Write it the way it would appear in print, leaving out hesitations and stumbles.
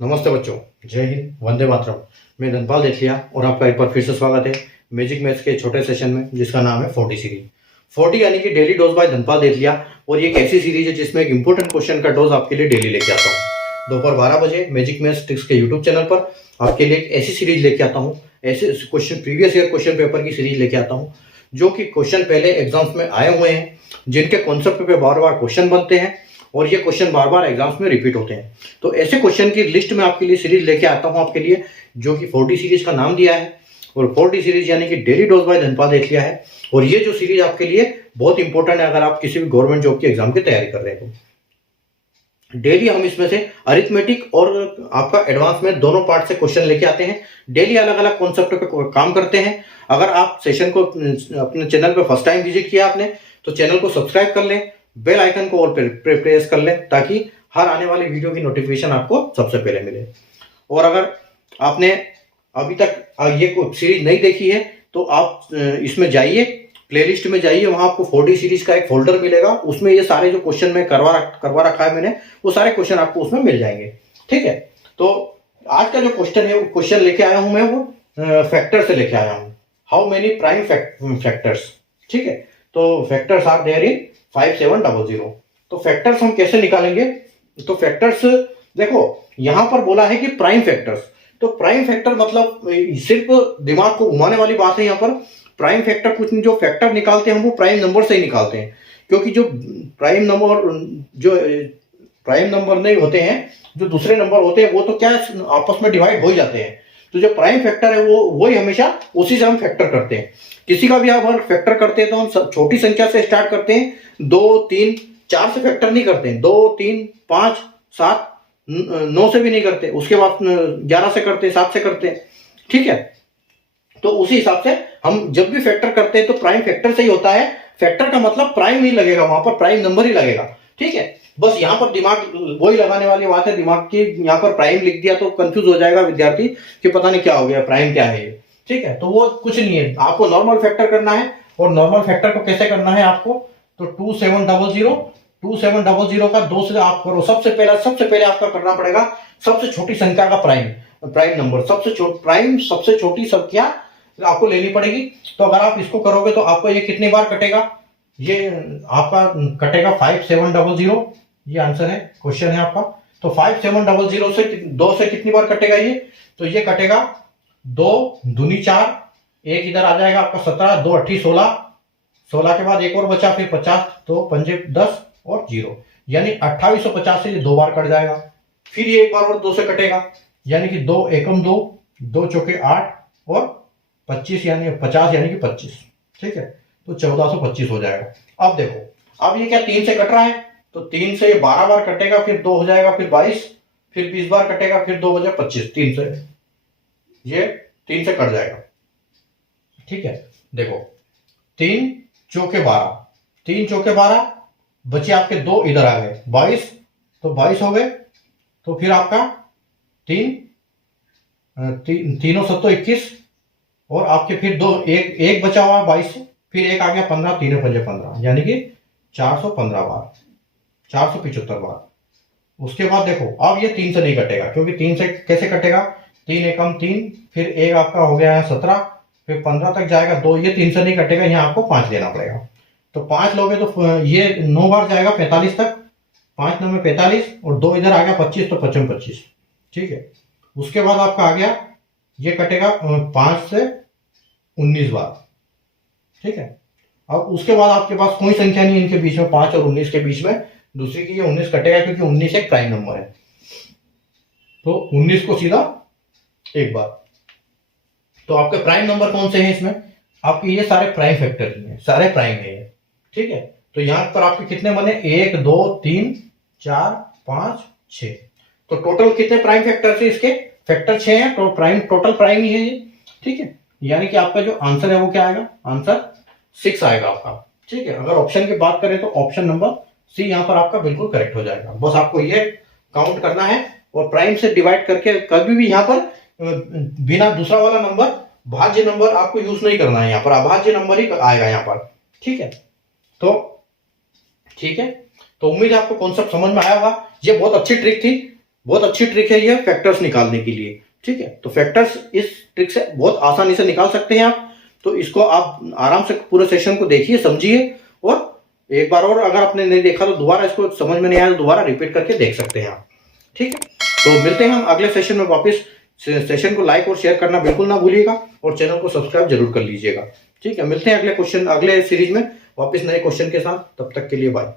नमस्ते बच्चों, जय हिंद, वंदे मातरम। मैं धनपाल देथिया और आपका एक बार फिर से स्वागत है मैजिक मैथ्स के छोटे सेशन में जिसका नाम है 40 सीरीज। 40 यानी कि डेली डोज बाय धनपाल देथिया। और ये एक ऐसी सीरीज है जिसमें एक इंपॉर्टेंट क्वेश्चन का डोज आपके लिए डेली लेके आता हूँ। दोपहर 12 बजे मैजिक मैथ्स ट्रिक्स के यूट्यूब चैनल पर आपके लिए एक ऐसी सीरीज लेके आता हूँ, ऐसे question previous year question paper की सीरीज लेके आता हूँ जो कि क्वेश्चन पहले एग्जाम्स में आए हुए हैं, जिनके कॉन्सेप्ट पे बार बार क्वेश्चन बनते हैं और ये क्वेश्चन बार बार एग्जाम्स में रिपीट होते हैं। तो ऐसे क्वेश्चन की लिस्ट में आपके लिए सीरीज लेके आता हूं आपके लिए, जो कि 40 सीरीज का नाम दिया है। और 40 सीरीज यानी कि डेली डोज बाय धनपाल देथिया है। और ये जो सीरीज आपके लिए बहुत इंपॉर्टेंट है अगर आप किसी भी गवर्नमेंट जॉब की एग्जाम की तैयारी कर रहे हैं तो। डेली हम इसमें से अरिथमेटिक और आपका एडवांस में दोनों पार्ट से क्वेश्चन लेके आते हैं। डेली अलग अलग कॉन्सेप्ट पे काम करते हैं। अगर आप सेशन को अपने चैनल पे फर्स्ट टाइम विजिट किया आपने तो चैनल को सब्सक्राइब कर लें, बेल आइकन को और प्रेस कर लें ताकि हर आने वाली वीडियो की नोटिफिकेशन आपको सबसे पहले मिले। और अगर आपने अभी तक ये सीरीज नहीं देखी है तो आप इसमें जाइए, प्लेलिस्ट में जाइए, वहां आपको 40 सीरीज का एक फोल्डर मिलेगा। उसमें ये सारे जो क्वेश्चन में करवा रखा है मैंने, वो सारे क्वेश्चन आपको उसमें मिल जाएंगे। ठीक है, तो आज का जो क्वेश्चन है वो क्वेश्चन लेके आया हूं मैं, वो फैक्टर से लेके आया हूं। How many prime factors. ठीक है, तो फैक्टर्स आर देयर इन 5700। तो फैक्टर्स हम कैसे निकालेंगे? तो फैक्टर्स देखो, यहां पर बोला है कि प्राइम फैक्टर्स। तो प्राइम फैक्टर मतलब सिर्फ दिमाग को घुमाने वाली बात है। यहां पर प्राइम फैक्टर कुछ नहीं, जो फैक्टर निकालते हैं हम वो प्राइम नंबर से ही निकालते हैं, क्योंकि जो प्राइम नंबर नहीं होते हैं, जो दूसरे नंबर होते हैं वो तो क्या आपस में डिवाइड हो ही जाते हैं। तो जो प्राइम फैक्टर है वो वही हमेशा उसी से हम फैक्टर करते हैं। किसी का भी आप अगर फैक्टर करते हैं तो हम छोटी संख्या से स्टार्ट करते हैं, 2, 3, 4 से फैक्टर नहीं करते हैं, 2, 3, 5, 7, 9 से भी नहीं करते, उसके बाद 11 से करते हैं, 7 से करते हैं। ठीक है, तो उसी हिसाब से हम जब भी फैक्टर करते हैं तो प्राइम फैक्टर से ही होता है। फैक्टर का मतलब प्राइम ही लगेगा, वहां पर प्राइम नंबर ही लगेगा। ठीक है, बस यहाँ पर दिमाग वही लगाने वाली बात है, दिमाग की यहाँ पर प्राइम लिख दिया तो कंफ्यूज हो जाएगा विद्यार्थी कि पता नहीं क्या हो गया, प्राइम क्या है ये। ठीक है, तो वो कुछ नहीं है, आपको नॉर्मल फैक्टर करना है। और नॉर्मल फैक्टर को कैसे करना है आपको? तो 2700 का 2 से आप करो। सबसे पहले आपका करना पड़ेगा सबसे छोटी संख्या का प्राइम नंबर, सबसे छोटी संख्या आपको लेनी पड़ेगी। तो अगर आप इसको करोगे तो आपको ये कितनी बार कटेगा? ये आपका कटेगा 5700। ये आंसर है, क्वेश्चन है आपका। तो 5700 से 2 से कितनी बार कटेगा ये? तो ये कटेगा 2 दूनी 4, एक इधर आ जाएगा आपका 17, 2 8 16, 16 के बाद एक और बचा, फिर 50, तो 5 10 और 0, यानी 2850 से ये 2 बार कट जाएगा। फिर ये एक बार और 2 से कटेगा, यानी कि 2 एकम 2, 2 चौके 8 और 25 यानी 50 यानी कि 25। ठीक है, तो 1425 हो जाएगा। अब देखो, अब ये क्या 3 से कट रहा है, तो 3 से ये 12 बार कटेगा, फिर 2 हो जाएगा, फिर 22, फिर 20 बार कटेगा, फिर 2 बजे 25, 3 से ये 3 से कट जाएगा। ठीक है, देखो 3 चौके 12, 3 चौके 12, बचे आपके 2 इधर आ गए 22, तो 22 हो गए। तो फिर आपका 3 7 21 और आपके फिर 2 एक बचा हुआ 22 से, फिर एक आ गया 15, 3 5 15, यानी कि 415 बार, 475 बार। उसके बाद देखो, अब ये 3 से नहीं कटेगा, क्योंकि 3 से कैसे कटेगा? 3 एकम 3, फिर एक आपका हो गया है 17, फिर 15 तक जाएगा 2, ये 3 से नहीं कटेगा, यहाँ आपको 5 देना पड़ेगा। तो 5 लोगे तो ये 9 बार जाएगा 45 तक, 5 9 में 45 और 2 इधर आ गया 25, तो 55 25। ठीक है, उसके बाद आपका आ गया, ये कटेगा 5 से 19 बार। ठीक है, अब उसके बाद आपके पास कोई संख्या नहीं है इनके बीच में, 5 और 19 के बीच में, दूसरी की ये 19 कटेगा क्योंकि 19 एक प्राइम नंबर है। तो 19 को सीधा एक बार। तो आपके प्राइम नंबर कौन से हैं इसमें? आपके ये सारे प्राइम फैक्टर हैं, सारे प्राइम है ये। ठीक है, तो यहां पर आपके कितने बने? 1 2 3 4 5 6। तो टोटल कितने प्राइम फैक्टर है इसके? फैक्टर 6 है, तो प्राइम टोटल प्राइम ही है ये। ठीक है, यानी कि आपका जो आंसर है वो क्या आएगा? आंसर 6 आएगा आपका। ठीक है, अगर ऑप्शन की बात करें तो ऑप्शन नंबर सी यहां पर आपका बिल्कुल करेक्ट हो जाएगा। बस आपको ये काउंट करना है और प्राइम से डिवाइड करके कभी भी यहां पर बिना दूसरा वाला नंबर, भाज्य नंबर आपको यूज नहीं करना है, यहाँ पर अभाज्य नंबर ही आएगा यहाँ पर। ठीक है, तो ठीक है, तो उम्मीद है आपको कॉन्सेप्ट समझ में आया होगा। ये बहुत अच्छी ट्रिक थी, बहुत अच्छी ट्रिक है ये फैक्टर्स निकालने के लिए। ठीक है, तो फैक्टर्स इस ट्रिक से बहुत आसानी से निकाल सकते हैं आप। तो इसको आप आराम से पूरे सेशन को देखिए, समझिए, और एक बार और अगर आपने नहीं देखा तो दोबारा इसको समझ में नहीं आया तो दोबारा रिपीट करके देख सकते हैं आप। ठीक है, तो मिलते हैं हम अगले सेशन में वापस। सेशन को लाइक और शेयर करना बिल्कुल ना भूलिएगा और चैनल को सब्सक्राइब जरूर कर लीजिएगा। ठीक है, मिलते हैं अगले सीरीज में वापस नए क्वेश्चन के साथ। तब तक के लिए बाय।